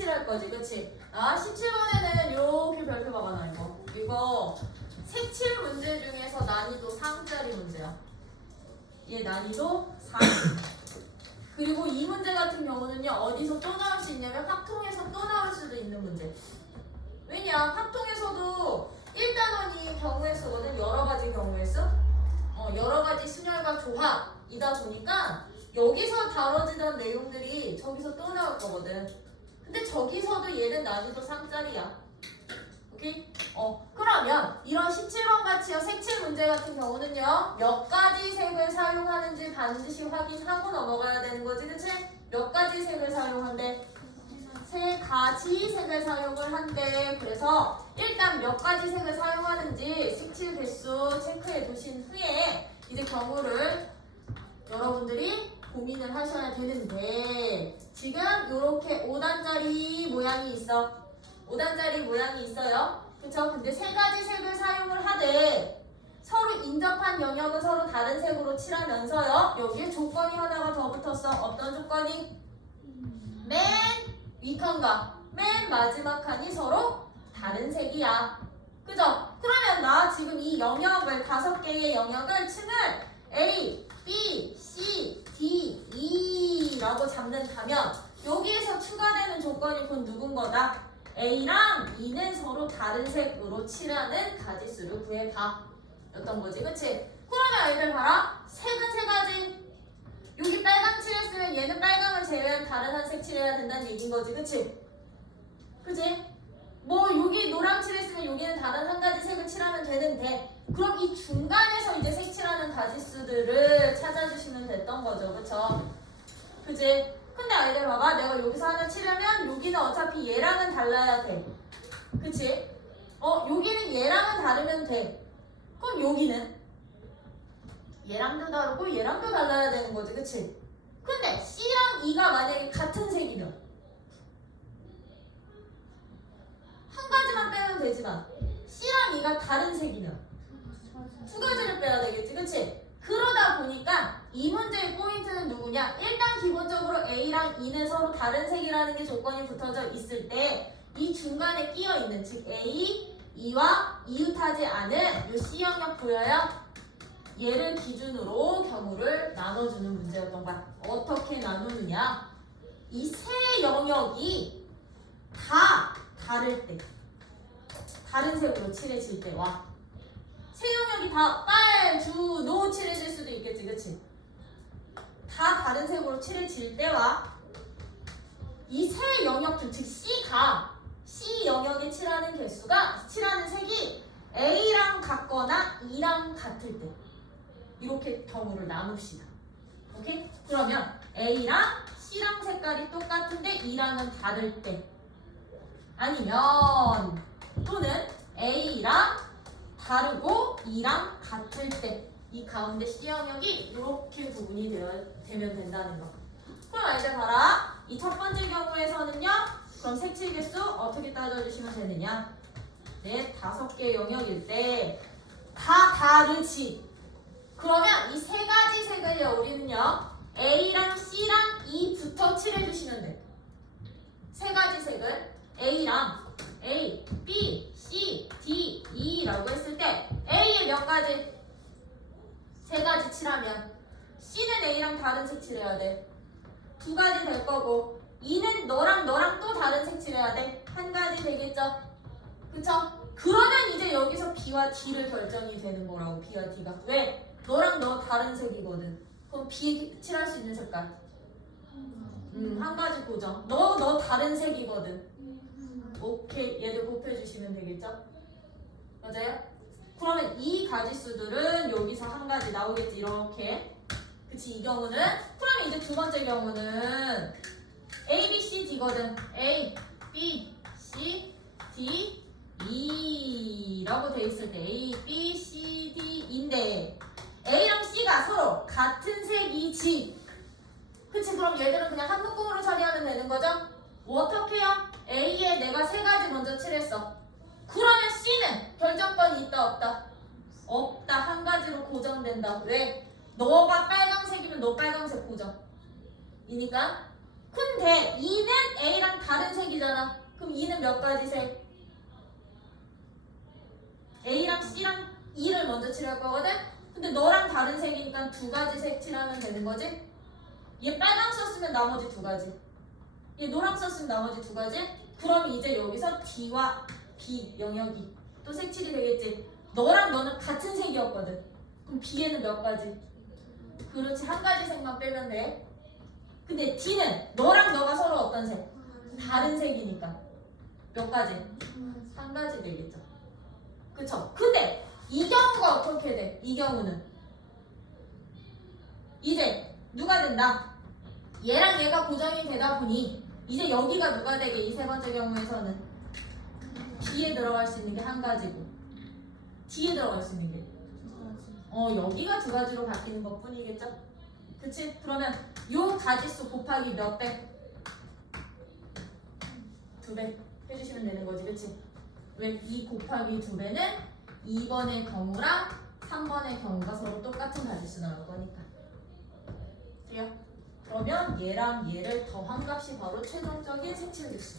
색칠할 거지, 그치? 17번에는 이렇게 별표가 많아, 이거 색칠 문제 중에서 난이도 3짜리 문제야. 얘 난이도 3. 그리고 이 문제 같은 경우는요, 어디서 또 나올 수 있냐면 확통에서 또 나올 수도 있는 문제. 왜냐, 확통에서도 1단원이 경우의 수거든. 여러 가지 경우의 수. 여러 가지 순열과 조합이다 보니까 여기서 다뤄지던 내용들이 저기서 또 나올 거거든. 근데 저기서도 얘는 난이도 3짜리야. 오케이? 그러면 이런 17번 같이요, 색칠 문제 같은 경우는요, 몇 가지 색을 사용하는지 반드시 확인하고 넘어가야 되는 거지, 그치? 몇 가지 색을 사용한대? 3가지 색을 사용을 한대. 그래서 일단 몇 가지 색을 사용하는지 색칠 개수 체크해 두신 후에 이제 경우를 여러분들이 고민을 하셔야 되는데, 지금 이렇게 5단짜리 모양이 있어. 5단짜리 모양이 있어요. 그쵸? 근데 3가지 색을 사용을 하되 서로 인접한 영역은 서로 다른 색으로 칠하면서요, 여기에 조건이 하나가 더 붙었어. 어떤 조건이? 맨 윗칸과 맨 마지막 칸이 서로 다른 색이야. 그죠? 그러면 나 지금 이 영역을 5개의 영역을 층을 A, B, C, D, E 라고 잡는다면 여기에서 추가되는 조건이 곧 누군 거다? A랑 E는 서로 다른 색으로 칠하는 가지수를 구해봐. 였던 거지, 그치? 그러면 아이들 봐라. 색은 3가지. 여기 빨강 칠했으면 얘는 빨강을 제외한 다른 한 색 칠해야 된다는 얘기인 거지, 그치? 그치? 뭐 여기 노랑 칠했으면 여기는 다른 한 가지 색을 칠하면 되는데, 그럼 이 중간에서 이제 색칠하는 가지수들을 찾아주시면 됐던 거죠, 그쵸? 그치? 근데 아이들 봐봐. 내가 여기서 하나 칠하면 여기는 어차피 얘랑은 달라야 돼. 그치? 여기는 얘랑은 다르면 돼. 그럼 여기는 얘랑도 다르고 얘랑도 달라야 되는 거지, 그치? 근데 C랑 E가 만약에 같은 색이면 한 가지만 빼면 되지만 C랑 E가 다른 색이면 2가지를 빼야 되겠지, 그치? 그러다 보니까 이 문제의 포인트는 누구냐? 일단 기본적으로 A랑 E는 서로 다른 색이라는 게 조건이 붙어져 있을 때 이 중간에 끼어 있는, 즉 A, E와 이웃하지 않은 이 C 영역 보여요? 얘를 기준으로 경우를 나눠주는 문제였던 거야. 어떻게 나누느냐? 이 세 영역이 다 다를 때, 다른 색으로 칠해질 때와, 세 영역이 다 빨, 주, 노 칠해질 수도 있겠지, 그치? 다 다른 색으로 칠해질 때와 이 세 영역들, 즉 C가 C 영역에 칠하는 개수가, 칠하는 색이 A랑 같거나 E랑 같을 때, 이렇게 경우를 나눕시다. 오케이? 그러면 A랑 C랑 색깔이 똑같은데 E랑은 다를 때, 아니면 또는 A랑 다르고 E랑 같을 때, 이 가운데 C 영역이 이렇게 구분이 되면 된다는 거. 그럼 아이들 봐라. 이 첫 번째 경우에서는요, 그럼 색칠 개수 어떻게 따져주시면 되느냐? 5개 영역일 때 다 다르지. 그러면 이 3가지 색을요, 우리는요, A랑 C랑 E부터 칠해주시면 돼. 3가지 색을 A랑 A, B, C, D, E라고 했을 때 A에 몇 가지? 3가지 칠하면 C는 A랑 다른 색 칠해야 돼. 2가지 될 거고, E는 너랑 또 다른 색 칠해야 돼. 1가지 되겠죠? 그쵸? 그러면 이제 여기서 B와 D를 결정이 되는 거라고. B와 D가. 왜? 너랑 너 다른 색이거든. 그럼 B 칠할 수 있는 색깔 1가지 고정. 너 다른 색이거든. 오케이. 얘들 곱해주시면 되겠죠? 맞아요? 그러면 이 가지수들은 여기서 1가지 나오겠지, 이렇게. 그치, 이 경우는. 그러면 이제 두 번째 경우는 A, B, C, D거든. A, B, C, D, E 라고 돼 있을 때 A, B, C, D인데 A랑 C가 서로 같은 색이지. 그치? 그럼 얘들은 그냥 한 묶음으로 처리하면 되는 거죠? 어떻게요? A에 내가 3가지 먼저 칠했어. 그러면 C는 결정권이 있다 없다? 없다. 1가지로 고정된다. 왜? 너가 빨강색이면 너 빨강색 고정 이니까. 근데 E는 A랑 다른 색이잖아. A는 몇 가지 색? A랑 C랑 E를 먼저 칠할 거거든? 근데 너랑 다른 색이니까 두 가지 색 칠하면 되는 거지? 얘 빨강 썼으면 나머지 두 가지. 얘 노랑 썼으면 나머지 두 가지. 그럼 이제 여기서 D와 B 영역이 또 색칠이 되겠지. 너랑 너는 같은 색이었거든. 그럼 B에는 몇 가지? 그렇지, 한 가지 색만 빼면 돼. 근데 D는 너랑 너가 서로 어떤 색? 다른 색이니까 몇 가지? 한 가지 되겠죠. 그쵸? 근데 이 경우가 어떻게 돼? 이 경우는 이제 누가 된다? 얘랑 얘가 고정이 되다 보니 이제 여기가 누가 되게? 이 세 번째 경우에서는 B에 들어갈 수 있는 게 한 가지고 D에 들어갈 수 있는 게 여기가 두 가지로 바뀌는 것 뿐이겠죠? 그치? 그러면 요 가지수 곱하기 몇 배? 2배 해주시면 되는 거지, 그치? 왜? 2 곱하기 2배는 2번의 경우랑 3번의 경우가 서로 똑같은 가지수 나올 거니까. 돼요? 그러면 얘랑 얘를 더한 값이 바로 최종적인 색칠 개수.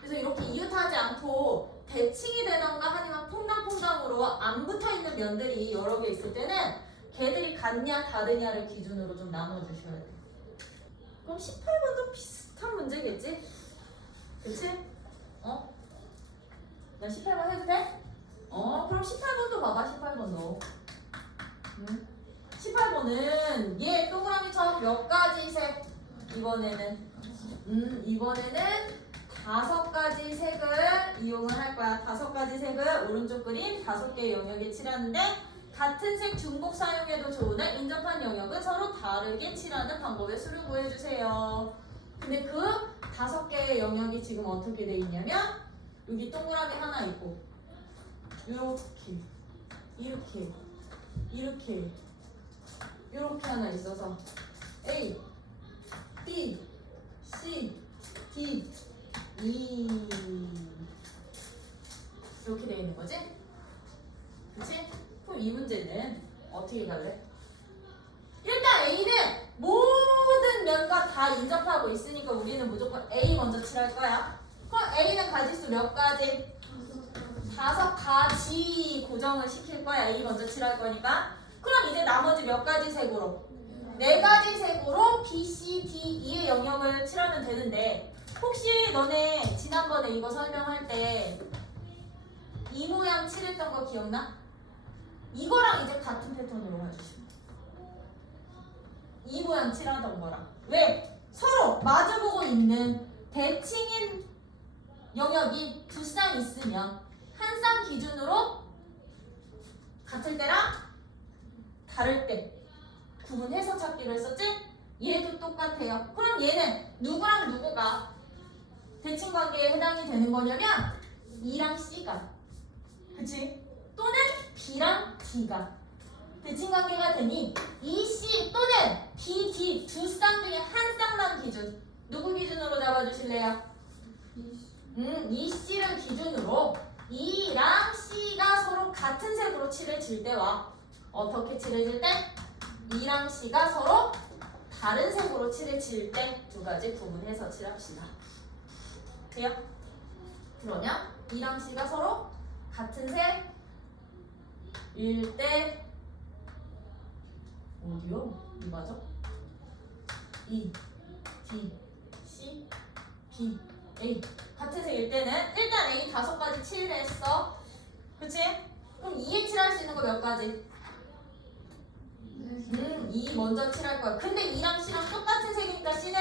그래서 이렇게 이웃하지 않고 대칭이 되던가 아니면 퐁당퐁당으로 안 붙어있는 면들이 여러 개 있을 때는 걔들이 같냐 다르냐를 기준으로 좀 나눠주셔야 돼요. 그럼 18번도 비슷한 문제겠지? 그치? 나 18번 해도 돼? 그럼 18번도 봐봐, 18번도. 18번은 얘 동그라미처럼 몇 가지 색? 이번에는 5가지 색을 이용을 할 거야. 5가지 색을 오른쪽 그림 5개의 영역에 칠하는데 같은 색 중복 사용해도 좋으나 인접한 영역은 서로 다르게 칠하는 방법의 수를 구해주세요. 근데 그 5개의 영역이 지금 어떻게 돼 있냐면 여기 동그라미 하나 있고 이렇게 이렇게 이렇게 이렇게 하나 있어서 A, B, C, D, E 이렇게 되어 있는 거지? 그치? 그럼 이 문제는 어떻게 갈래? 일단 A는 모든 면과 다 인접하고 있으니까 우리는 무조건 A 먼저 칠할 거야. 그럼 A는 가지수 몇 가지? 5가지 고정을 시킬 거야. A 먼저 칠할 거니까. 그럼 이제 나머지 몇 가지 색으로? 4가지 색으로 B, C, D, E의 영역을 칠하면 되는데 혹시 너네 지난번에 이거 설명할 때 이 모양 칠했던 거 기억나? 이거랑 이제 같은 패턴으로 가주시면 이 모양 칠하던 거랑. 왜? 서로 마주보고 있는 대칭인 영역이 두 쌍 있으면 한 쌍 기준으로 같을 때랑 다를 때 구분해서 찾기로 했었지? 얘도 똑같아요. 그럼 얘는 누구랑 누구가 대칭 관계에 해당이 되는 거냐면 E랑 C가, 그치? 또는 B랑 D가 대칭 관계가 되니 E, C 또는 B, D 두 쌍 중에 한 쌍만 기준. 누구 기준으로 잡아주실래요? E, C를 기준으로 E랑 C가 서로 같은 색으로 칠을 질 때와 어떻게 칠해질 때? E랑 C가 서로 다른 색으로 칠을 칠 때 두 가지 구분해서 칠합시다. 돼요? 그러면 E랑 C가 서로 같은 색일 때 어디요? 이 맞아? E, D, C, B, A 같은 색일 때는 일단 A 5가지 칠했어. 그치? 그럼 2에 칠할 수 있는 거 몇 가지? 2 먼저 칠할 거야. 근데 2랑 C랑 똑같은 색이니까 C는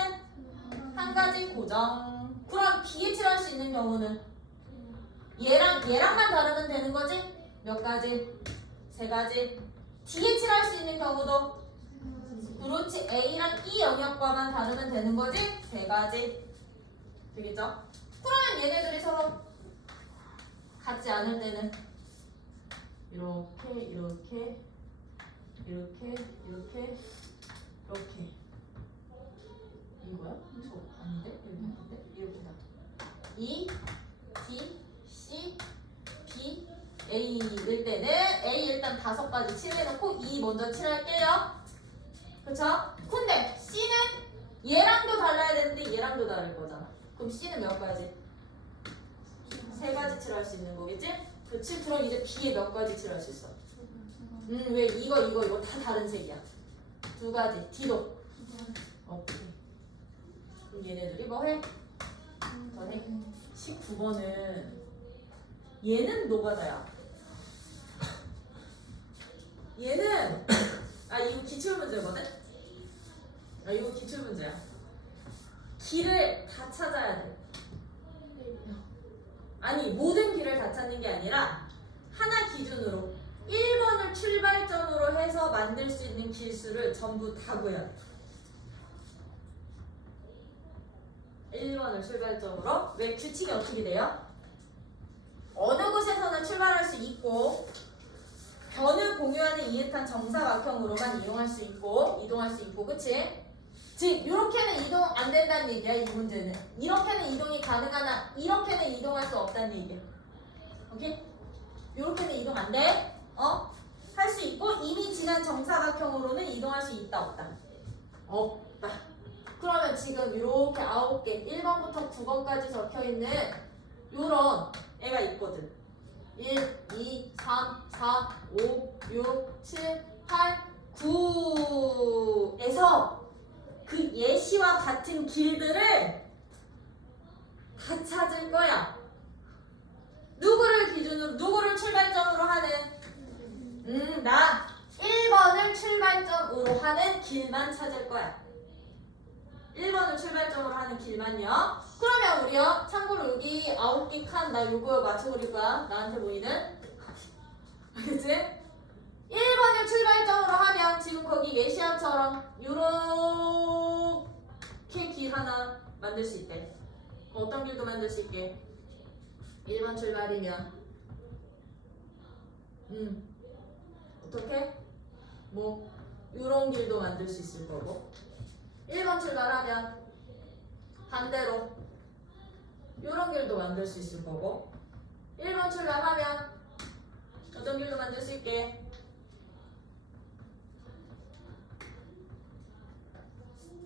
한 가지 고정. 그럼 B에 칠할 수 있는 경우는 얘랑만 다르면 되는 거지? 몇 가지? 3가지. D에 칠할 수 있는 경우도 그렇지. A랑 E 영역과만 다르면 되는 거지? 3가지. 되겠죠? 그러면 얘네들이 서로 같지 않을 때는 이렇게 이렇게 이렇게 이렇게 이렇게 이거야? 저 아닌데? 여기 아닌데? 이렇게다. E, D, C, B, A일 때는 A 일단 5가지 칠해놓고 E 먼저 칠할게요. 그쵸? 근데 C는 얘랑도 달라야 되는데 얘랑도 다를 거잖아. 그럼 C는 몇 가지? 3가지 칠할 수 있는 거겠지? 그치? 그럼 이제 B에 몇 가지 칠할 수 있어? 왜 이거 다 다른 색이야? 2가지. D도. 오케이. 그럼 얘네들이 뭐 해? 더해. 19번은 얘는 노가다야. 얘는 이거 기출문제거든? 이거 기출문제야. 길을 다 찾아야 돼. 아니 모든 길을 다 찾는 게 아니라 하나 기준으로 1번을 출발점으로 해서 만들 수 있는 길수를 전부 다 구해야 돼. 1번을 출발점으로. 왜 규칙이 어떻게 돼요? 어느 곳에서는 출발할 수 있고 변을 공유하는 이해탄 정사각형으로만 이동할 수 있고 그치? 즉 이렇게는 이동 안 된다는 얘기야. 이 문제는 이렇게는 이동이 가능하나 이렇게는 이동할 수 없다는 얘기야. 오케이? 이렇게는 이동 안 돼. 할 수 있고 이미 지난 정사각형으로는 이동할 수 있다 없다? 없다. 그러면 지금 이렇게 9개 1번부터 9번까지 적혀있는 요런 애가 있거든. 1, 2, 3, 4, 5, 6, 7, 8, 9에서 그 예시와 같은 길들을 다 찾을 거야. 누구를 기준으로, 누구를 출발점으로 하는? 나 1번을 출발점으로 하는 길만 찾을 거야. 1번을 출발점으로 하는 길만요. 그러면 우리요, 참고로 여기 9개 칸 나 요거 맞춰버릴 거야. 나한테 보이는. 알겠지? 1번을 출발점으로 하면 지금 거기 예시안처럼 요렇게 길 하나 만들 수 있대. 어떤 길도 만들 수 있게. 1번 출발이면 어떻게? 뭐 요런 길도 만들 수 있을 거고 1번 출발하면 반대로 요런 길도 만들 수 있을 거고 1번 출발하면 어떤 길도 만들 수 있게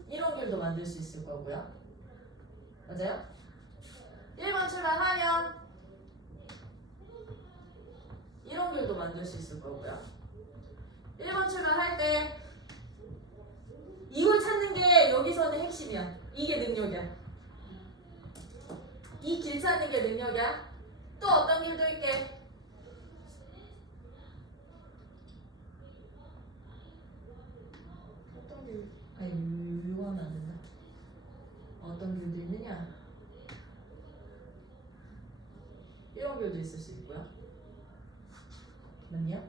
이런 길도 만들 수 있을 거고요. 맞아요? 1번 출발하면 이런 길도 만들 수 있을 거고요. 1번 출발할 때 이걸 찾는 게 여기서는 핵심이야. 이게 능력이야. 이 길 찾는 게 능력이야. 또 어떤 길도 있게. 어떤 길? 아니 이거 하면 안 된다. 어떤 길도 있느냐? 이런 길도 있을 수 있고요. 맞냐?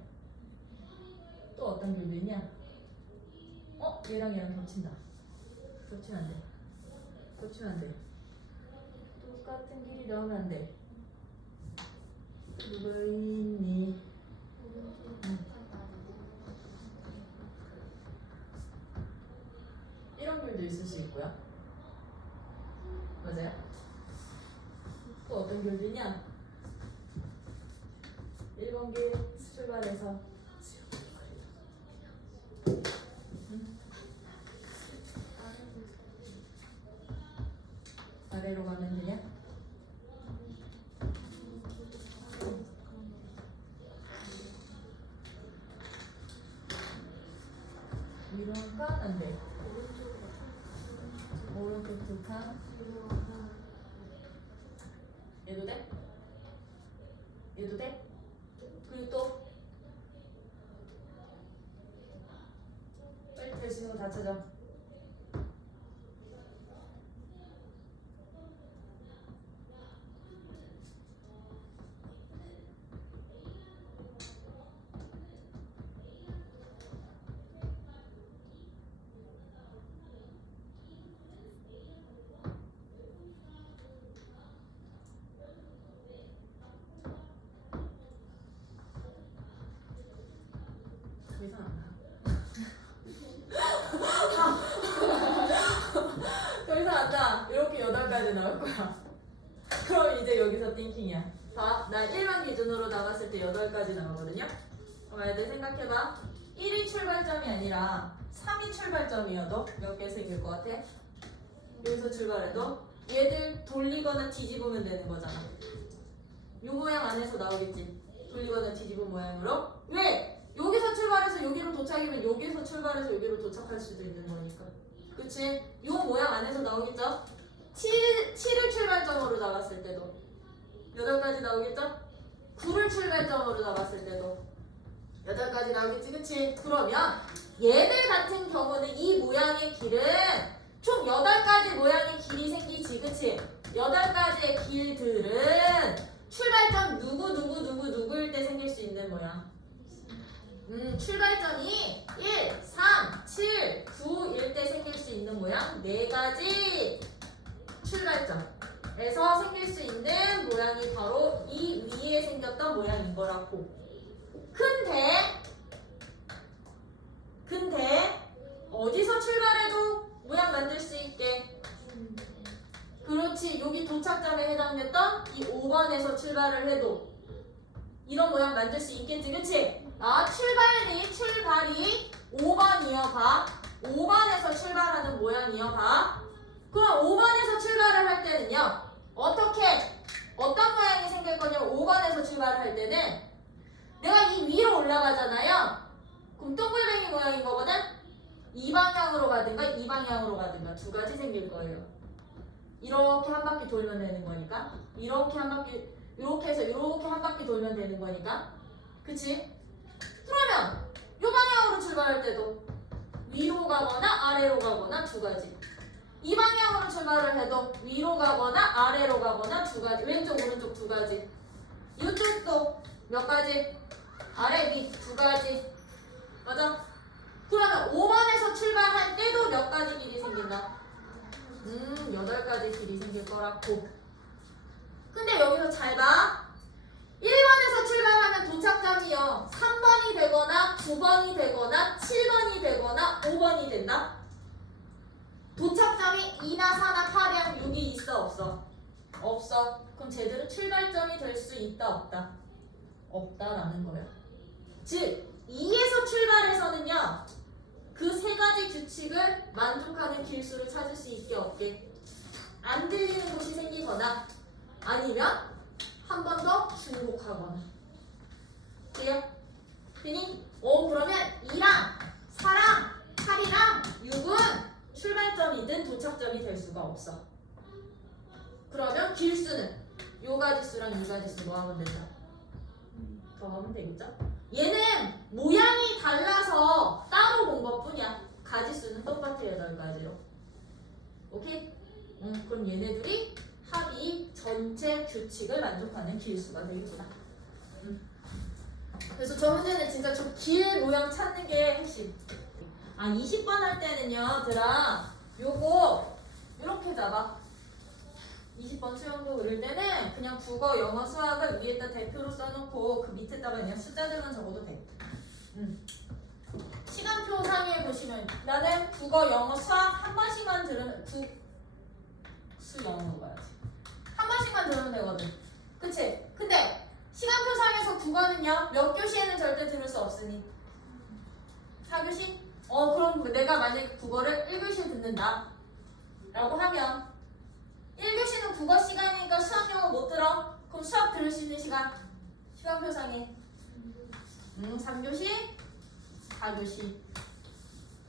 또 어떤 길도 있냐? 얘랑 얘랑 겹친다. 겹치면 안 돼. 겹치면 안 돼. 똑같은 길이 나오면 안 돼. 누가 있니? 이런 길도 있을 수 있고요. 맞아요? 또 어떤 길도 있냐? 1번 길 출발해서 아래로 가면 되냐? 위로 할까? 안 돼. 오른쪽 두 칸. 얘도 돼? 얘도 돼? 그리고 또 빨리 될 수 있는 거 다 찾아. 더 이상 안 나. 더 이상 안 나. 이렇게 8가지 나올 거야. 그럼 이제 여기서 띵킹이야. 봐, 나 1번 기준으로 나갔을 때 8가지 나오거든요. 그럼 애들 생각해봐. 1이 출발점이 아니라 3이 출발점이어도 몇 개 생길 것 같아? 여기서 출발해도 얘들 돌리거나 뒤집으면 되는 거잖아. 요 모양 안에서 나오겠지. 돌리거나 뒤집은 모양으로. 왜? 여기서 출발해서 여기로 도착이면 여기서 출발해서 여기로 도착할 수도 있는 거니까. 그치? 요 모양 안에서 나오겠죠? 7을 출발점으로 잡았을 때도 8가지 나오겠죠? 9를 출발점으로 잡았을 때도 8가지 나오겠지, 그치? 그러면 얘들 같은 경우는 이 모양의 길은 총 8가지 모양의 길이 생기지, 그치? 8가지의 길들은 출발점 누구일 때 생길 수 있는 모양. 출발점이 1, 3, 7, 9일 때 생길 수 있는 모양 4가지 출발점에서 생길 수 있는 모양이 바로 이 위에 생겼던 모양인 거라고. 근데 어디서 출발해도 모양 만들 수 있게. 그렇지. 여기 도착점에 해당됐던 이 5번에서 출발을 해도 이런 모양 만들 수 있겠지, 그치? 출발이 5번이어봐. 5번에서 출발하는 모양이어봐. 그럼 5번에서 출발을 할 때는요, 어떤 모양이 생길 거냐면 5번에서 출발을 할 때는 내가 이 위로 올라가잖아요. 그럼 동글뱅이 모양인 거거든? 이 방향으로 가든가 이 방향으로 가든가 2가지 생길 거예요. 이렇게 한 바퀴 돌면 되는 거니까. 이렇게 한 바퀴, 이렇게 해서 이렇게 한 바퀴 돌면 되는 거니까. 그치? 그러면 이 방향으로 출발할 때도 위로 가거나 아래로 가거나 2가지. 이 방향으로 출발을 해도 위로 가거나 아래로 가거나 2가지. 왼쪽 오른쪽 2가지. 이쪽도 몇 가지? 아래 위 2가지. 맞아? 그러면 5번에서 출발할 때도 몇 가지 길이 생긴다? 8가지 길이 생길 거라고. 근데 여기서 잘 봐. 1번에서 출발하면 도착점이요 3번이 되거나 9번이 되거나 7번이 되거나 5번이 된다. 도착점이 2나 4나 8이랑 6이 있어 없어? 없어. 그럼 쟤들은 출발점이 될 수 있다 없다? 없다라는 거예요. 즉 2에서 출발해서는요 그 3가지 규칙을 만족하는 길수를 찾을 수 있게 없게 안 들리는 곳이 생기거나 아니면 한 번 더 중복하거나. 돼요? 되니? 그러면 2랑 4랑 8이랑 6은 출발점이든 도착점이 될 수가 없어. 그러면 길수는 요 가지수랑 이 가지수 뭐 하면 된다? 더하면 되겠죠? 얘는 모양이 달라서 따로 본 것뿐이야. 가지수는 똑같아 8가지로. 오케이? 그럼 얘네들이 합이 전체 규칙을 만족하는 길수가 되겠구나. 그래서 저 문제는 진짜 저 길 모양 찾는 게 핵심. 20번 할 때는요, 들아, 요거 이렇게 잡아. 20번 수영도 그릴 때는 그냥 국어, 영어, 수학을 위에다 대표로 써놓고 그 밑에다가 그냥 숫자들만 적어도 돼. 시간표 상에 보시면 나는 국어, 영어, 수학 한 번씩만 들으면 수 영어로 봐야지. 한 번씩만 들으면 되거든. 그치? 근데 시간표 상에서 국어는요 몇 교시에는 절대 들을 수 없으니 4교시? 그럼 내가 만약에 국어를 1교시에 듣는다 라고 하면 1교시는 국어 시간이니까 수학 영어 못 들어. 그럼 수학 들을 수 있는 시간 시간표 상에 3교시 4교시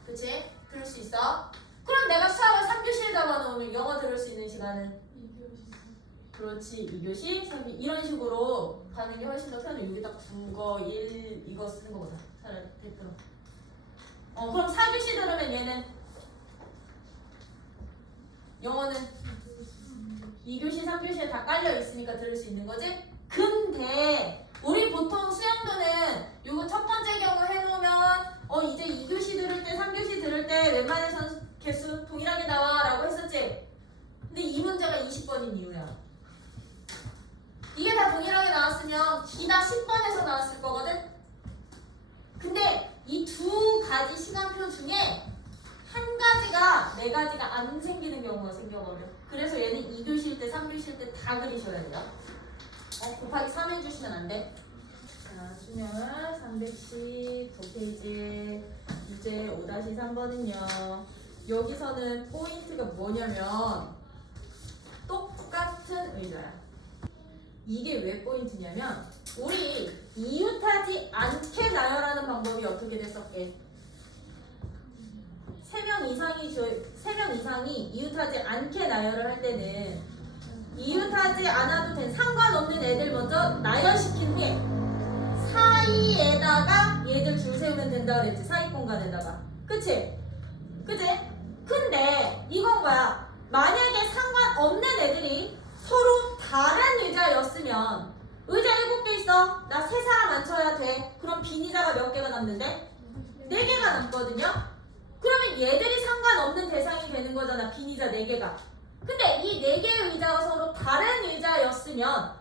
그치? 들을 수 있어. 그럼 내가 수학을 3교시에 잡아놓으면 영어 들을 수 있는 시간은? 2교시. 그렇지. 2교시, 3교시 이런 식으로 가는 게 훨씬 더 편해. 여기다 국어 1 이거 쓰는 거보다 차라리 대표로. 그럼 4교시 들으면 얘는 영어는 2교시, 3교시에 다 깔려 있으니까 들을 수 있는 거지? 근데 우리 보통 수영도는 요거 첫 번째 경우 해놓으면 이제 2교시 들을 때, 3교시 들을 때 웬만해선 개수 동일하게 나와 라고 했었지? 근데 이 문제가 20번인 이유야. 이게 다 동일하게 나왔으면 기다 10번에서 나왔을 거거든? 근데 이 2가지 시간표 중에 한 가지가 4가지가 안 생기는 경우가 생겨버려. 그래서 얘는 2교시일 때, 3교시일 때 다 그리셔야 돼요. 곱하기 3 해주시면 안 돼. 자, 수명을 319페이지 이제 5-3번은요. 여기서는 포인트가 뭐냐면 똑같은 의자야. 이게 왜 포인트냐면 우리 이웃하지 않게 나열하는 방법이 어떻게 됐었게? 3명 이상이 이웃하지 않게 나열을 할 때는 이웃하지 않아도 된 상관없는 애들 먼저 나열시킨 후에 사이에다가 얘들 줄 세우면 된다 그랬지. 사이 공간에다가. 그치? 그치? 근데 이건 뭐야? 만약에 상관없는 애들이 서로 다른 의자였으면 의자 7개 있어. 나 3사람 앉혀야 돼. 그럼 빈 의자가 몇 개가 남는데? 4개가 남거든요? 그러면 얘들이 상관없는 대상이 되는 거잖아. 빈 의자 4개가. 근데 이 4개의 의자가 서로 다른 의자였으면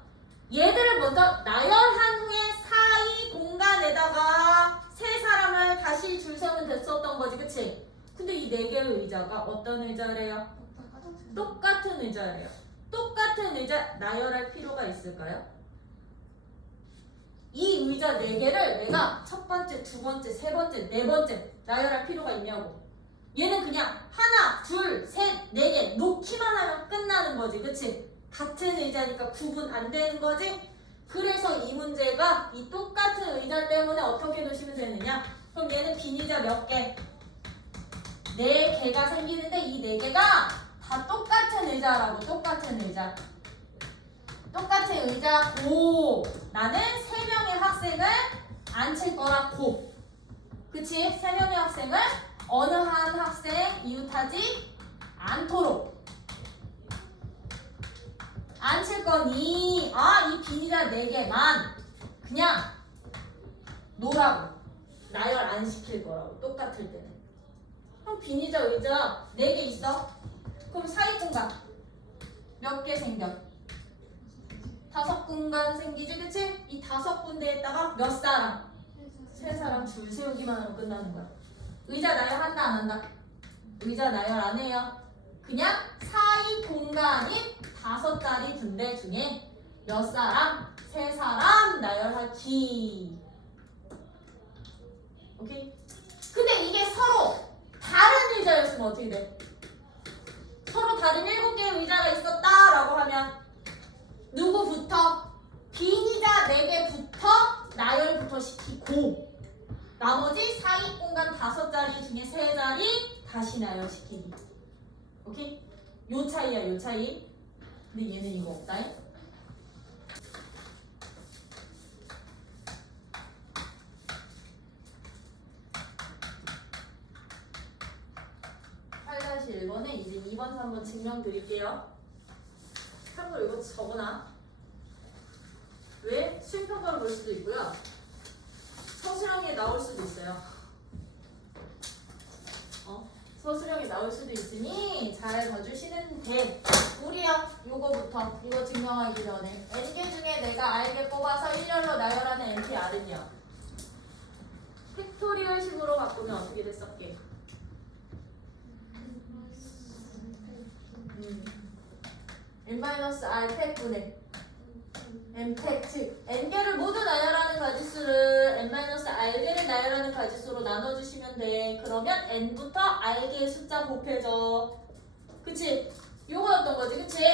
얘들을 먼저 나열한 후에 사이 공간에다가 3사람을 다시 줄 세우면 됐었던 거지. 그치? 근데 이 4개의 의자가 어떤 의자래요? 똑같은 의자래요. 똑같은 의자 나열할 필요가 있을까요? 이 의자 4개를 내가 첫 번째, 두 번째, 세 번째, 네 번째 나열할 필요가 있냐고. 얘는 그냥 하나, 둘, 셋, 4개 놓기만 하면 끝나는 거지. 그치? 같은 의자니까 구분 안 되는 거지? 그래서 이 문제가 이 똑같은 의자 때문에 어떻게 놓으시면 되느냐? 그럼 얘는 빈 의자 몇 개? 4개가 생기는데 이 4개가 다 똑같은 의자라고. 똑같은 의자. 똑같은 의자고 나는 3명의 학생을 앉힐 거라고. 그치? 3명의 학생을 어느 한 학생 이웃하지 않도록 앉힐 거니 이 빈 의자 4개만 그냥 놓으라고. 나열 안 시킬 거라고. 똑같을 때는. 그럼 빈 의자 4개 있어? 그럼 사이 공간 몇 개 생겨? 5공간 생기지. 그치? 이 5군데에다가 몇 사람? 3사람 줄 세우기만 하면 끝나는 거야. 의자 나열 한다 안 한다? 의자 나열 안 해요. 그냥 사이 공간인 5자리 분대 중에 몇 사람? 3사람 나열하기. 오케이? 근데 이게 서로 다른 의자였으면 어떻게 돼? 서로 다른 7개의 의자가 있었다라고 하면 누구부터? 빈 의자 4개부터 나열부터 시키고 나머지 사이 공간 5자리 중에 3자리 다시 나열시키기. 오케이? 요 차이야, 요 차이. 근데 얘는 이거 없다. 8-1번에 이제 2번, 3번 증명 드릴게요. 참고로 이거 적어놔. 왜? 수행평가로 볼 수도 있고요. 서술형에 나올 수도 있어요. 서술형에 나올 수도 있으니 잘 봐주시는데 우리요 요거부터 이거 증명하기 전에 n개 중에 내가 알게 뽑아서 일렬로 나열하는 NPR은요 팩토리얼 식으로 바꾸면 어떻게 됐었게? n-r 팩분의 n팩트 n개를 모두 나열하는 가지수를 n-r개를 나열하는 가지수로 나눠주시면 돼. 그러면 n부터 r개의 숫자 곱해져. 그치? 요거였던 거지. 그치?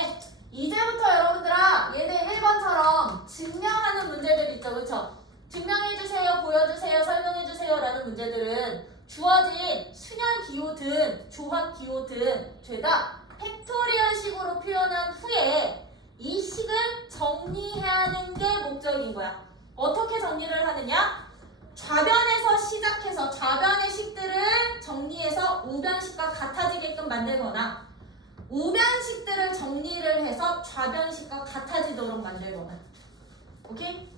이제부터 여러분들아 얘들 1번처럼 증명하는 문제들 있죠. 그쵸? 증명해주세요, 보여주세요, 설명해주세요 라는 문제들은 주어진 순열 기호든 조합 기호든 죄다 팩토리얼 식으로 표현한 후에 이 식은 정리해야 하는 게 목적인 거야. 어떻게 정리를 하느냐? 좌변에서 시작해서 좌변의 식들을 정리해서 우변식과 같아지게끔 만들거나 우변식들을 정리를 해서 좌변식과 같아지도록 만들거나. 오케이?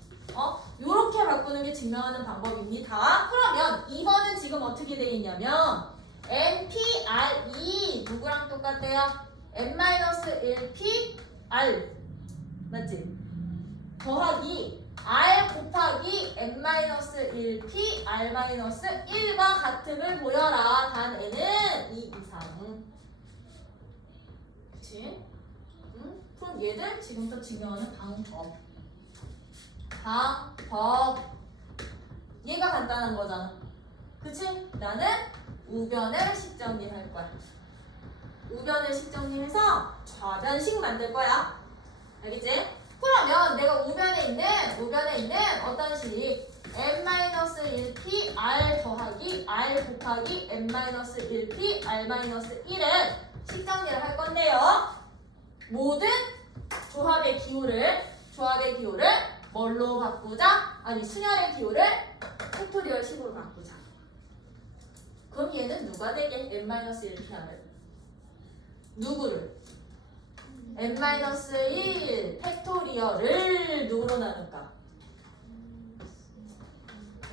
요렇게 바꾸는 게 증명하는 방법입니다. 그러면 2번은 지금 어떻게 되어 있냐면 NPR이 누구랑 똑같대요? N-1P R 맞지? 더하기 R 곱하기 N-1P R-1과 같음을 보여라. 단 N은 2 이상. 그치? 그럼 얘들 지금부터 증명하는 방법. 얘가 간단한 거잖아. 그치? 나는 우변을 식정리할 거야. 우변을 식정리해서 좌변식 만들 거야. 알겠지? 그러면 내가 곱하기 n-1p r-1은 식정리를 할 건데요. 모든 조합의 기호를 뭘로 바꾸자? 아니 순열의 기호를 팩토리얼 식으로 바꾸자. 그럼 얘는 누가 되게? n-1pr 누구를? n-1 팩토리얼을 누구로 나눌까?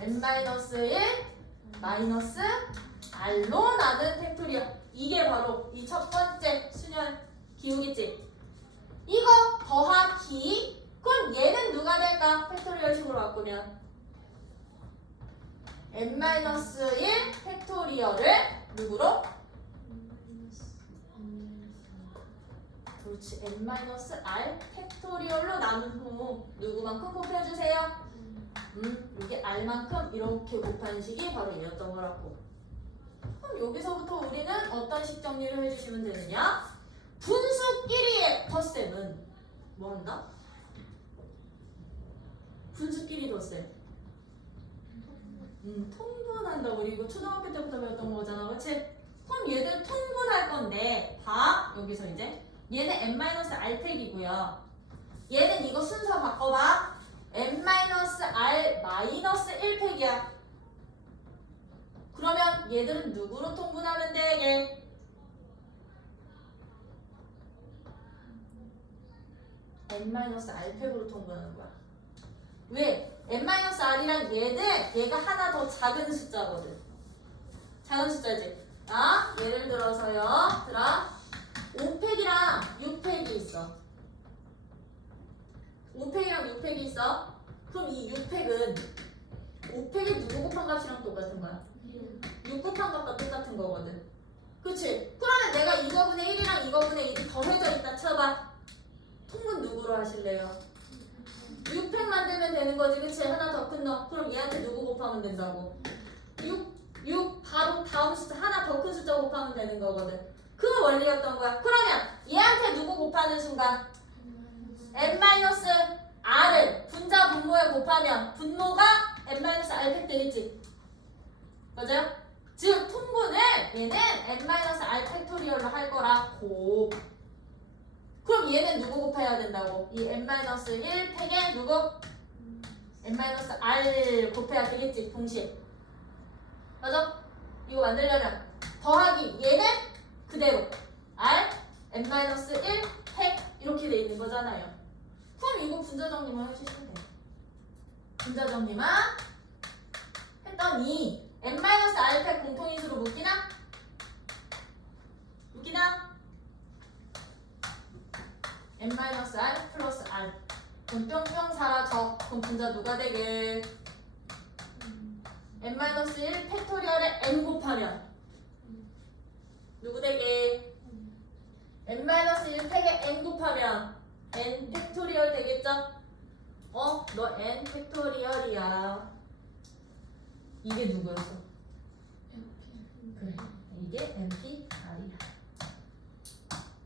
n-1 마이너스 r로 나눈 팩토리얼. 이게 바로 이 첫 번째 순열 기호겠지. 이거 더하기. 그럼 얘는 누가 될까? 팩토리얼 식으로 바꾸면 n-1 팩토리얼을 누구로? 그렇지. n-r 팩토리얼로 나눈 후 누구만큼 곱해주세요? 이게 r만큼 이렇게 곱하는 식이 바로 얘였던 거라고. 그럼 여기서부터 우리는 어떤 식 정리를 해주시면 되느냐? 분수끼리의 덧셈은 뭐 한다? 분수끼리 덧셈. 통분한다. 우리 이거 초등학교 때부터 배웠던 거잖아. 그렇지? 그럼 얘들 통분할 건데 봐. 여기서 이제 얘는 n-r팩이고요. 얘는 이거 순서 바꿔봐. n-r-1팩이야. 그러면 얘들은 누구로 통분하면 돼? 얘 n-r팩으로 통분하는 거야. 왜? n-r이랑 얘가 하나 더 작은 숫자거든. 작은 숫자지. 아, 예를 들어서요. 5팩이랑 6팩이 있어. 5팩이랑 6팩이 있어. 그럼 이 6팩은 5팩의 누구 곱한 값이랑 똑같은 거야? 6 곱한 값과 똑같은 거거든. 그치? 그러면 내가 이거분의 1이랑 이거분의 1이 더해져 있다 쳐봐. 통분 누구로 하실래요? 6팩 만들면 되는 거지. 그치? 하나 더 큰 너. 그럼 얘한테 누구 곱하면 된다고? 6 바로 다음 숫자 하나 더 큰 숫자 곱하면 되는 거거든. 그 원리였던 거야. 그러면 얘한테 누구 곱하는 순간 n-r을 분자 분모에 곱하면 분모가 n-r팩 되겠지. 맞아요? 즉 통분을 얘는 n-r 팩토리얼로 할 거라고. 그럼 얘는 누구 곱해야 된다고? 이 n-1 팩에 누구? n-r 곱해야 되겠지. 동시에. 맞아? 이거 만들려면 더하기 얘는 그대로 r n-1 팩 이렇게 돼 있는 거잖아요. 그럼 이거 분자 정리만 해주시면 돼요. 분자 정리만 했더니 n-r 팩 공통인수로 묶이나? 묶이나? n-r 플러스 r. 그럼 뿅뿅 사라져. 그럼 분자 누가 되게? n-1 팩토리얼에 n 곱하면 누구 되게? n-1 팩에 n 곱하면 n 팩토리얼 되겠죠? 너 n 팩토리얼이야. 이게 누구였어? 그래, 이게 npr이야.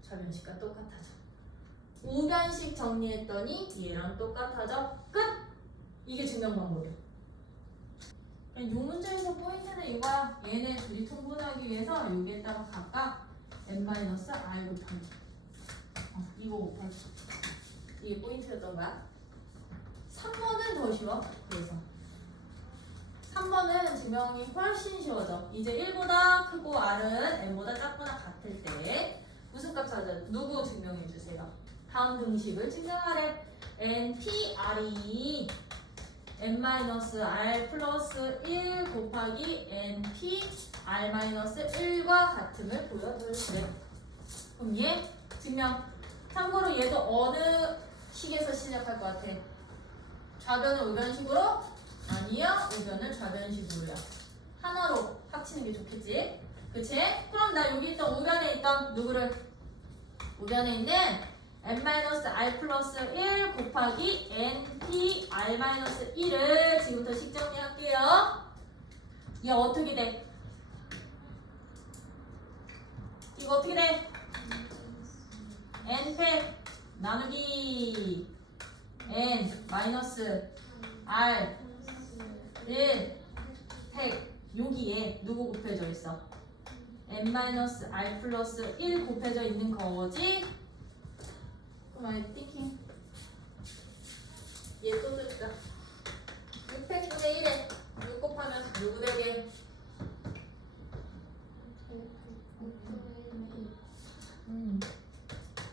좌변식과 똑같아져. 우변식 정리했더니 얘랑 똑같아져. 끝! 이게 증명 방법이야. 이 문제에서 포인트는 이거야. 얘네 둘이 통분하기 위해서 여기에다가 각각 n-r 곱하기 이거 곱하기. 이게 포인트였던 거야. 3번은 더 쉬워. 그래서 3번은 증명이 훨씬 쉬워져. 이제 1보다 크고 r은 n보다 작거나 같을 때 무슨 값 찾아? 누구 증명해 주세요. 다음 등식을 증명하래. npr이 n-r 플러스 1 곱하기 npr-1과 같음을 보여줄래. 그럼 얘 증명. 참고로 얘도 어느 식에서 시작할 것 같아? 좌변은 우변식으로? 아니요. 우변은 좌변식으로야. 하나로 합치는 게 좋겠지? 그치? 그럼 나 여기 있던 우변에 있던 누구를? 우변에 있는 n-r 플러스 1 곱하기 npr-1을 지금부터 식 정리할게요. 얘 어떻게 돼? 이거 어떻게 돼? n팩 나누기 n 마이너스 r 1 팩 여기에 누구 곱해져 있어? n-r 플러스 1 곱해져 있는 거지? 그럼 I thinking 얘 또 들까? 600분의 1에 6 곱하면 누구 되게?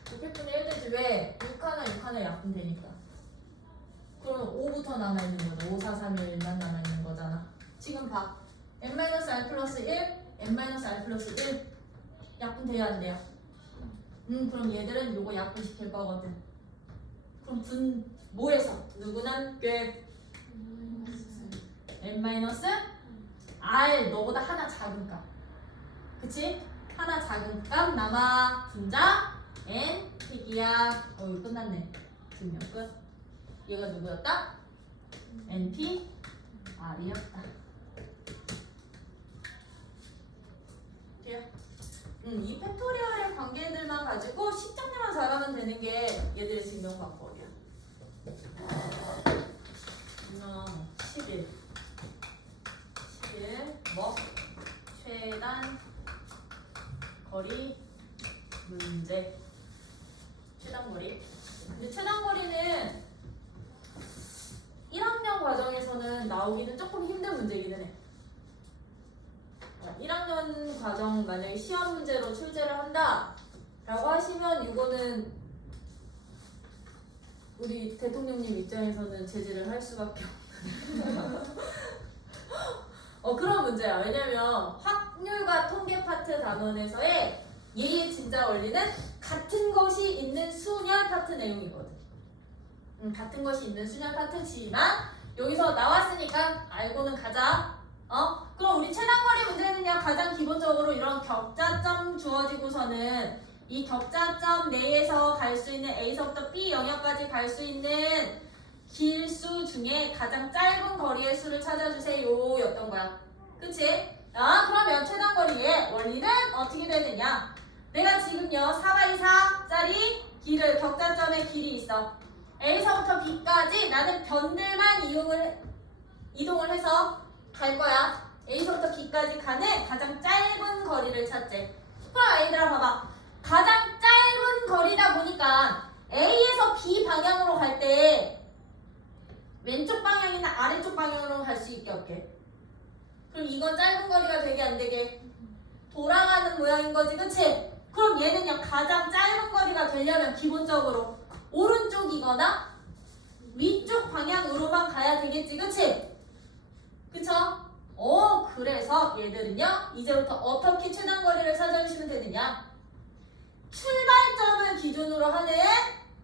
600분의 1 되지. 왜? 6 하나 6 하나 약분 되니까. 그럼 5부터 남아있는 거죠. 5, 4, 3, 1만 남아있는 거잖아. 지금 봐. n-r 플러스 1, n-r 플러스 1 약분 돼야 안 돼요? 그럼 얘들은 요거 약분 시킬 거거든. 그럼 분 뭐에서? 누구는 꽤 n-r 너보다 하나 작은 값. 그치? 하나 작은 값 남아. 분자 n 픽이야. 이거 끝났네. 증명 끝. 얘가 누구였다? np r이었다. 돼요? 이 팩토리얼의 관계들만 가지고 식정리만 잘하면 되는 게 얘들의 증명 방법이야. 증명 11 뭐? 최단 거리 문제. 최단 거리. 근데 최단 거리는 1학년 과정에서는 나오기는 조금 힘든 문제이기는 해. 1학년 과정 만약에 시험 문제로 출제를 한다 라고 하시면 이거는 우리 대통령님 입장에서는 제지를 할 수밖에 없는 그런 문제야. 왜냐면 확률과 통계 파트 단원에서의 얘의 진짜 원리는 같은 것이 있는 순열 파트 내용이거든. 같은 것이 있는 순열 파트지만 여기서 나왔으니까 알고는 가자. 그럼 우리 최단거리 문제는요, 가장 기본적으로 이런 격자점 주어지고서는 이 격자점 내에서 갈 수 있는 A서부터 B 영역까지 갈 수 있는 길수 중에 가장 짧은 거리의 수를 찾아주세요 였던 거야. 그치? 그러면 최단거리의 원리는 어떻게 되느냐? 내가 지금요 4x4짜리 길을 격자점의 길이 있어. A서부터 B까지 나는 변들만 이동을 해서 갈 거야. A서부터 B까지 가는 가장 짧은 거리를 찾지. 그럼 얘들아 봐봐. 가장 짧은 거리다 보니까 A에서 B 방향으로 갈 때 왼쪽 방향이나 아래쪽 방향으로 갈 수 있게 없게. 그럼 이건 짧은 거리가 되게 안 되게 돌아가는 모양인 거지, 그치? 그럼 얘는요 가장 짧은 거리가 되려면 기본적으로 오른쪽이거나 위쪽 방향으로만 가야 되겠지, 그치? 그쵸? 그래서 얘들은요 이제부터 어떻게 최단 거리를 찾아주시면 되느냐? 출발점을 기준으로 하는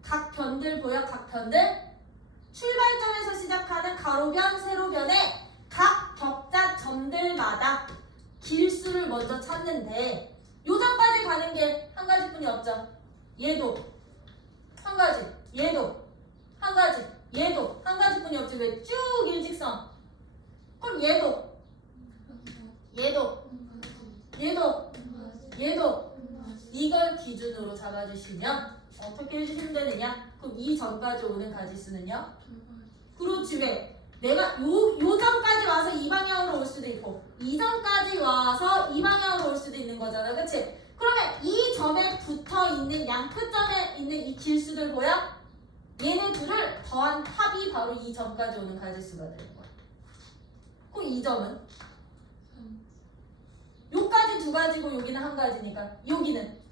각 변들 보여? 각 변들? 출발점에서 시작하는 가로변, 세로변의 각 격자점들마다 길수를 먼저 찾는데 요점까지 가는 게 한 가지뿐이 없죠. 얘도 한 가지, 얘도 한 가지, 얘도 한 가지뿐이 없지. 왜 쭉 일직선? 그럼 얘도 이걸 기준으로 잡아주시면 어떻게 해주시면 되느냐? 그럼 이 전까지 오는 가지수는요? 그렇지. 왜? 내가 요 점까지 와서 이 방향으로 올 수도 있고 이 점까지 와서 이 방향으로 올 수도 있는 거잖아, 그치? 그러면 이 점에 붙어있는 양 끝점에 있는 이 길수들 보여? 얘네 둘을 더한 합이 바로 이 점까지 오는 가지수가 되는 거야. 그럼 이 점은? 요까지 두 가지고 여기는 한 가지니까 여기는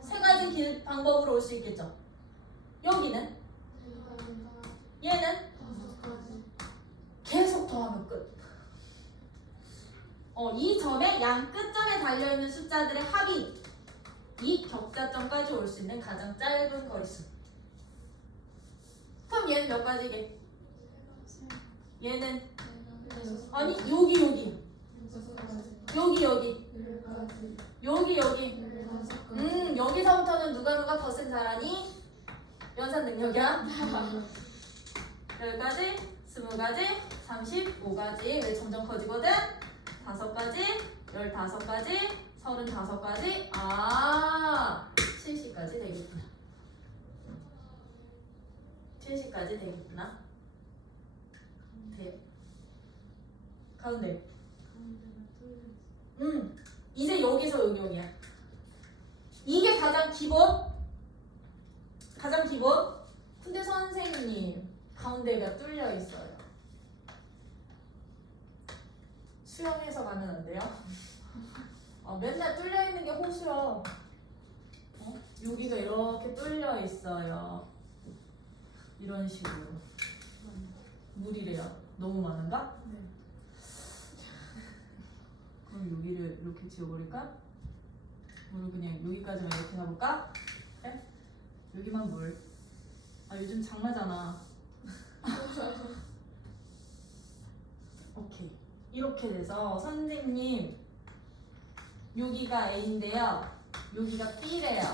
세 가지 길 방법으로 올 수 있겠죠. 여기는? 얘는? 계속 더하면 끝. 이 점의 양 끝점에 달려있는 숫자들의 합이 이 격자점까지 올 수 있는 가장 짧은 거리수. 그럼 얘는 몇 가지게? 얘는 아니 여기 여기서부터는 누가 더 센 잘하니? 연산 능력이야. 10가지, 20가지, 35가지. 왜 점점 커지거든? 5가지, 15가지, 35가지. 70까지 되겠구나. 70까지 되겠구나. 돼. 가운데 이제 여기서 응용이야. 이게 가장 기본. 가장 기본. 근데 선생님 가운데가 뚫려 있어요. 수영해서 가면 안 돼요? 맨날 뚫려 있는 게 호수야. 여기가 이렇게 뚫려 있어요. 이런 식으로. 물이래요. 너무 많은가? 네. 그럼 여기를 이렇게 지워버릴까? 물을 그냥 여기까지만 이렇게 놔볼까? 그래? 여기만 물. 요즘 장마잖아. 오케이. 이렇게 돼서 선생님 여기가 A인데요. 여기가 B래요.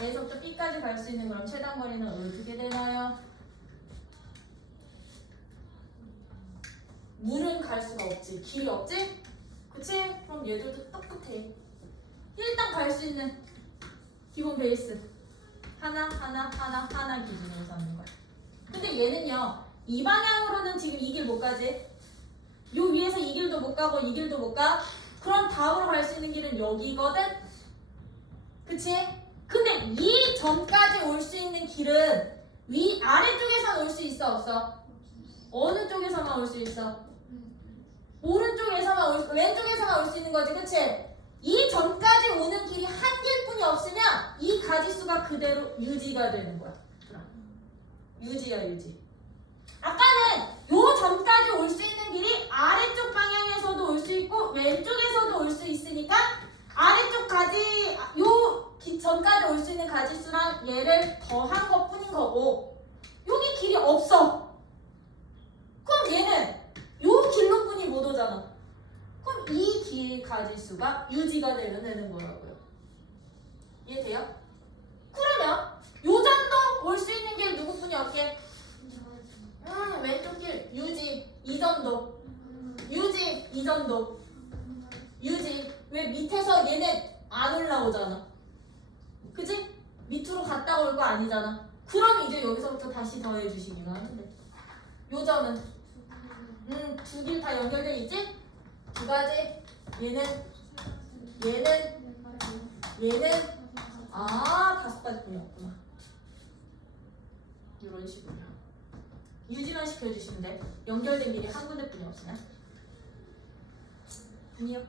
A에서부터 B까지 갈 수 있는 그럼 최단 거리는 어떻게 되나요? 물은 갈 수가 없지. 길이 없지? 그치? 그럼 얘들도 똑같아. 일단 갈 수 있는 기본 베이스 하나 기준으로 삼는 거야. 근데 얘는요 이 방향으로는 지금 이 길 못 가지. 요 위에서 이 길도 못 가고 이 길도 못 가. 그럼 다음으로 갈 수 있는 길은 여기거든? 그치? 근데 이 전까지 올 수 있는 길은 아래쪽에서는 올 수 있어 없어? 어느 쪽에서만 올 수 있어? 오른쪽에서만 왼쪽에서만 올 수 있는 거지, 그치? 이 전까지 오는 길이 한 길뿐이 없으면 이 가지수가 그대로 유지가 되는 거야. 유지야, 유지. 아까는 요 전까지 올 수 있는 길이 아래쪽 방향에서도 올 수 있고 왼쪽에서도 올 수 있으니까 아래쪽 전까지 올 수 있는 가지수랑 얘를 더한 것 뿐인 거고 여기 길이 없어. 그럼 얘는 요 길로뿐이 못 오잖아. 그럼 이 길 가지수가 유지가 되는 거라고요. 이해돼요? 그러면 요 점도 올 수 있는 길 누구뿐이 없게? 왼쪽 길 유지 이 점도 유지 이 점도 유지. 왜 밑에서 얘는 안 올라오잖아. 그치? 밑으로 갔다 올 거 아니잖아. 그럼 이제 여기서부터 다시 더해 주시기만 하면 돼. 요 점은 두 길 다 연결돼 있지? 두 가지. 얘는 다섯 가지뿐이 없구나. 이런 식으로 유지만 시켜주시면 돼. 연결된 길이 한 군데뿐이 없으면. 아니요.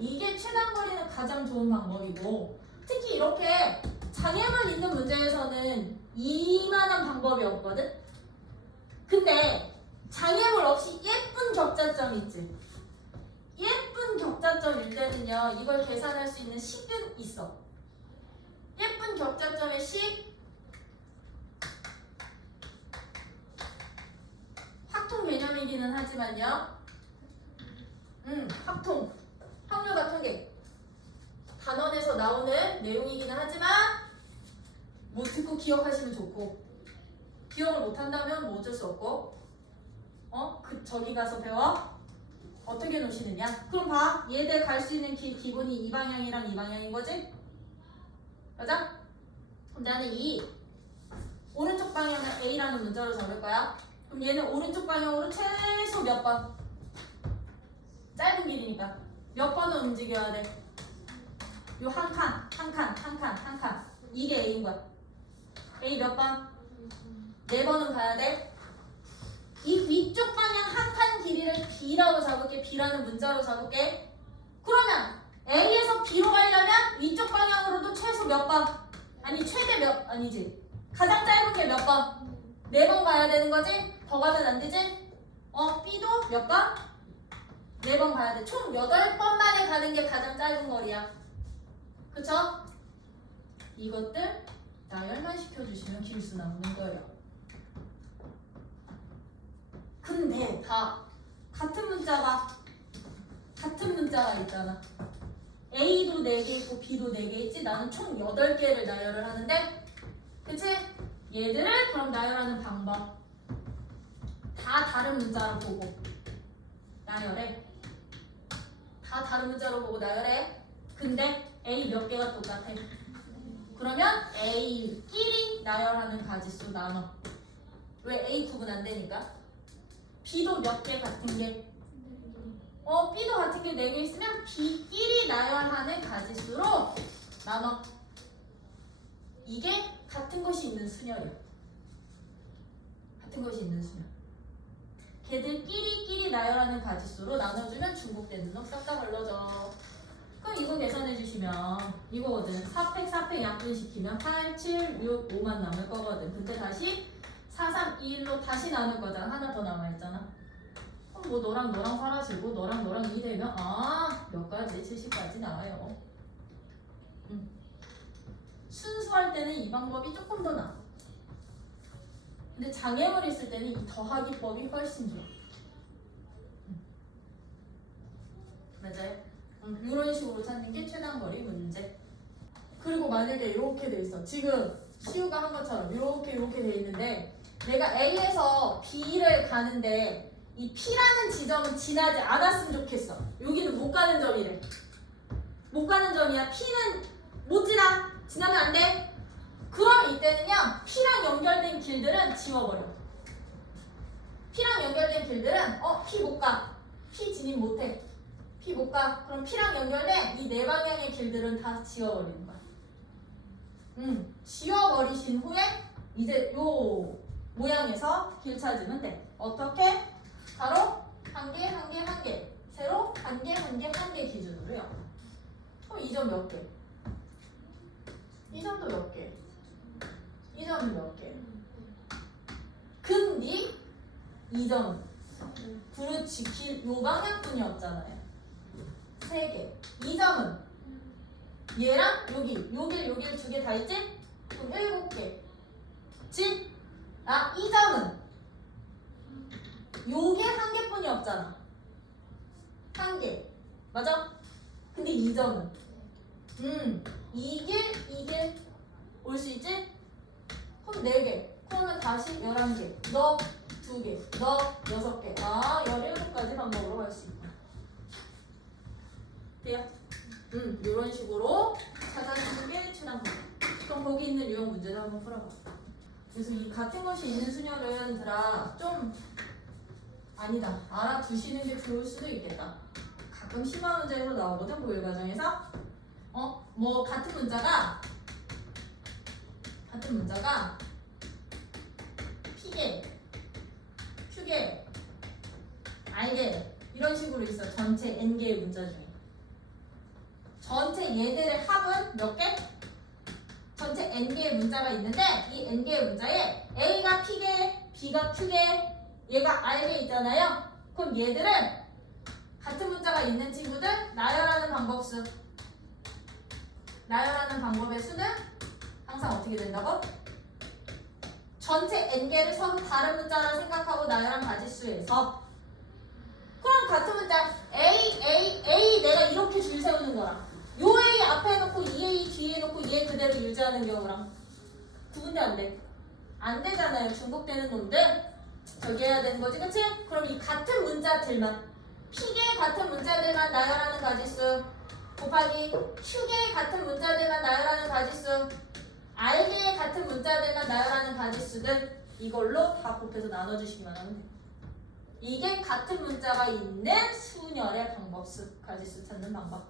이게 최단 거리는 가장 좋은 방법이고 특히 이렇게 장애물 있는 문제에서는 이만한 방법이 없거든. 근데 장애물 없이 예쁜 격자점 있지. 예쁜 격자점일 때는요 이걸 계산할 수 있는 식은 있어. 예쁜 격자점의 식 확통 개념이기는 하지만요 확률과 통계 단원에서 나오는 내용이기는 하지만 뭐 듣고 기억하시면 좋고 기억을 못한다면 뭐 어쩔 수 없고 저기 가서 배워. 어떻게 놓으시느냐? 그럼 봐. 얘들 갈 수 있는 길 기본이 이 방향이랑 이 방향인 거지? 맞아? 그럼 나는 이 오른쪽 방향을 A라는 문자로 적을 거야. 그럼 얘는 오른쪽 방향으로 최소 몇 번? 짧은 길이니까 몇 번은 움직여야 돼? 요 한 칸. 이게 A인 거야. A 몇 번? 4번은 가야 돼. 이 위쪽 방향 한 칸 길이를 B라고 잡을게. B라는 문자로 잡을게. 그러면 A에서 B로 가려면 위쪽 방향으로도 최소 몇 번? 아니 최대 아니지. 가장 짧은 게 몇 번? 4번 가야 되는 거지? 더 가면 안 되지? B도 몇 번? 4번 가야 돼. 총 8번 만에 가는 게 가장 짧은 거리야. 그쵸? 이것들 나열만 시켜주시면 길수 나오는 거예요. 근데 다 같은 문자가 있잖아. A도 4개 있고 B도 4개 있지. 나는 총 8개를 나열을 하는데 그치? 얘들을 그럼 나열하는 방법 다 다른 문자로 보고 나열해. 다 다른 문자로 보고 나열해. 근데 A 몇 개가 똑같아. 그러면 A끼리 나열하는 가지수 나눠. 왜? A 구분 안 되니까. B도 몇 개 같은 게 B도 같은 게 4개 있으면 B끼리 나열하는 가지수로 나눠. 이게 같은 것이 있는 순열이야. 같은 것이 있는 순열. 걔들끼리 나열하는 가지수로 나눠주면 중복되는 놈 싹 다 걸러져. 그럼 이거 계산해 주시면 이거거든. 4팩 4팩 약분시키면 8, 7, 6, 5만 남을 거거든. 그때 다시 4, 3, 2, 1로 다시 나눌 거잖아. 하나 더 남아있잖아. 그럼 뭐 너랑 사라지고 너랑 2 되면 몇 가지? 70까지 나와요. 순수할 때는 이 방법이 조금 더 나아. 근데 장애물 있을 때는 이 더하기법이 훨씬 좋아. 맞아요? 이런 식으로 찾는 게 최단거리 문제. 그리고 만약에 이렇게 돼 있어. 지금 시우가 한 것처럼 이렇게 돼 있는데 내가 A에서 B를 가는데 이 P라는 지점은 지나지 않았으면 좋겠어. 여기는 못 가는 점이래. 못 가는 점이야. P는 못 지나면 안 돼. 그럼 이때는요, P랑 연결된 길들은 지워버려. P랑 연결된 길들은 P 못 가. P 진입 못 해. P 못 가. 그럼 P랑 연결된 이 네 방향의 길들은 다 지워버리는 거야. 지워버리신 후에 이제 요 모양에서 길 찾으면 돼. 어떻게? 바로 한 개, 세로 한 개 기준으로요. 그럼 이 점 몇 개? 이 점도 몇 개? 이 점은 몇 개? 근데 이 점 그렇지 길 요 방향뿐이었잖아요. 3개. 이 점은 얘랑 요길 2개 다 있지? 그럼 7개. 그치? 이 점은 요길 1개뿐이 없잖아. 1개. 맞아? 근데 이 점은 이 길 올 수 있지? 그럼 4개. 그러면 다시 11개. 너 2개. 너 6개. 17가지 방법으로 갈 수 있다. 돼요? 이런 식으로 찾아주는 게 최단거리. 그럼 거기 있는 유형 문제도 한번 풀어봐. 그래서 이 같은 것이 있는 순열은 좀 아니다. 알아두시는 게 좋을 수도 있겠다. 가끔 심화 문제에서 나오거든. 고일 과정에서. 뭐 같은 문자가 P개, Q개, R개 이런 식으로 있어. 전체 N개의 문자 중에. 전체 얘들의 합은 몇 개? 전체 N개의 문자가 있는데 이 N개의 문자에 A가 P개, B가 Q개, 얘가 R개 있잖아요. 그럼 얘들은 같은 문자가 있는 친구들 나열하는 방법의 수는 항상 어떻게 된다고? 전체 N개를 서로 다른 문자라 생각하고 나열한 가지수에서 그럼 같은 문자 A 내가 이렇게 줄 세우는 거랑 요 A 앞에 놓고 이 A 뒤에 놓고 얘 그대로 유지하는 경우랑 구분돼 안 돼? 안 되잖아요. 중복되는 놈들 저기 해야 되는 거지, 그치? 그럼 이 같은 문자들만 P개 같은 문자들만 나열하는 가지수 곱하기 Q개 같은 문자들만 나열하는 가지수 R개 같은 문자들만 나열하는 가지수들 이걸로 다 곱해서 나눠주시기만 하면 돼. 이게 같은 문자가 있는 순열의 방법, 가지수 찾는 방법.